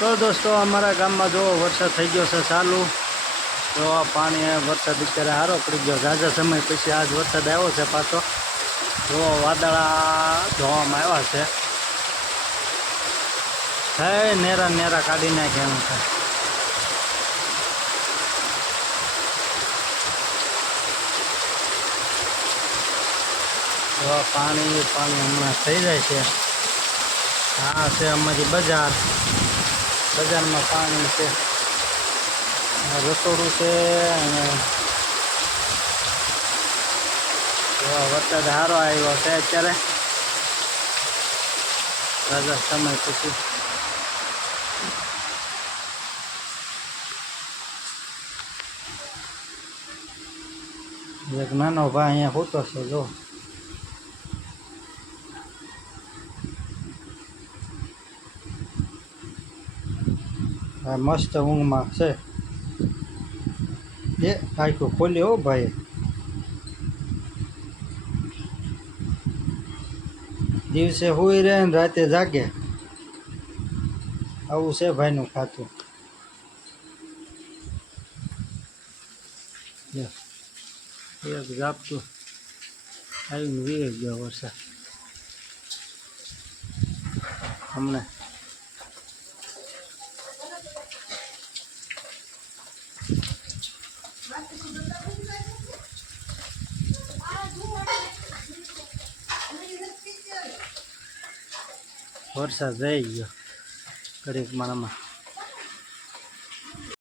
તો દોસ્તો અમારા ગામમાં જો વરસાદ થઈ ગયો છે ચાલુ। તો પાણી વરસાદ અત્યારે સારો પડી ગયો, ઝાઝા સમય પછી આજ વરસાદ આવ્યો છે પાછો। જો વાદળા ધોવામાં આવ્યા છે, હે નેરા નેરા કાઢી નાખે એમ છે। તો પાણી હમણાં થઈ જાય છે। આ છે અમારી બજાર, બજારમાં પાણી છે, રસોડું છે અને વરસાદ સારો આવ્યો છે અત્યારે રાજા સમય પછી। એક નાનો ભાઈ અહીંયા સૂતો છે, જો આ મસ્ત ઊંઘમાં છે। એ આખું ખોલ્યો હો ભાઈ, દિવસે સુઈ રહે ને રાતે જાગે, આવું છે ભાઈનું ખાતું। એક ઝાપટું આવીને વીર ગયો વરસાદ હમણાં। વરસાદ રહી ગયો ઘડીક મારામાં।